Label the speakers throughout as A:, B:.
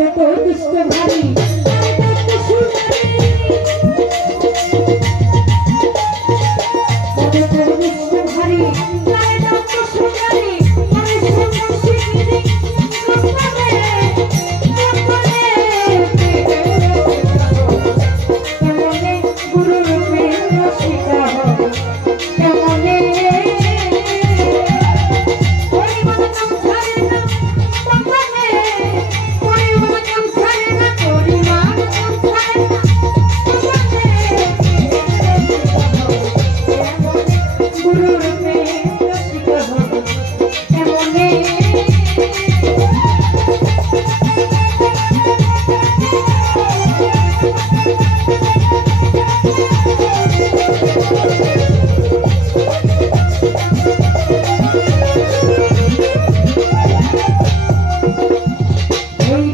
A: Mother, go to Mr. Honey.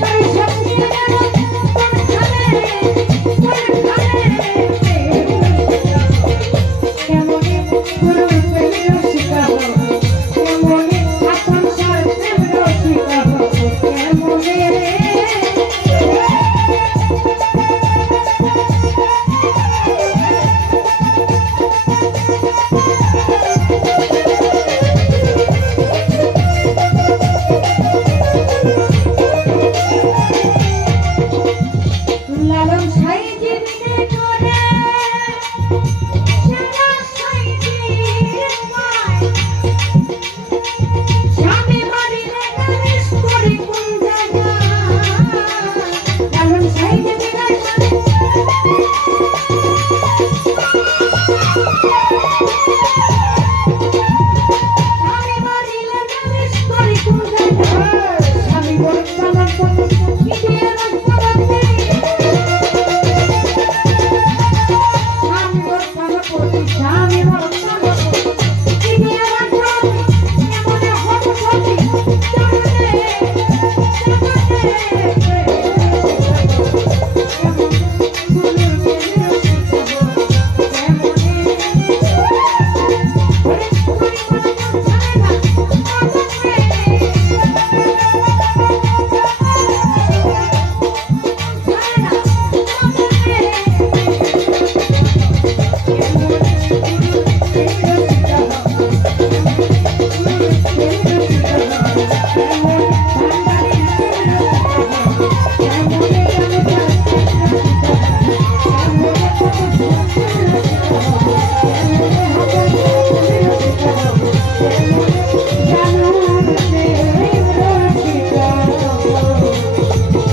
A: tay chẳng như em Oh,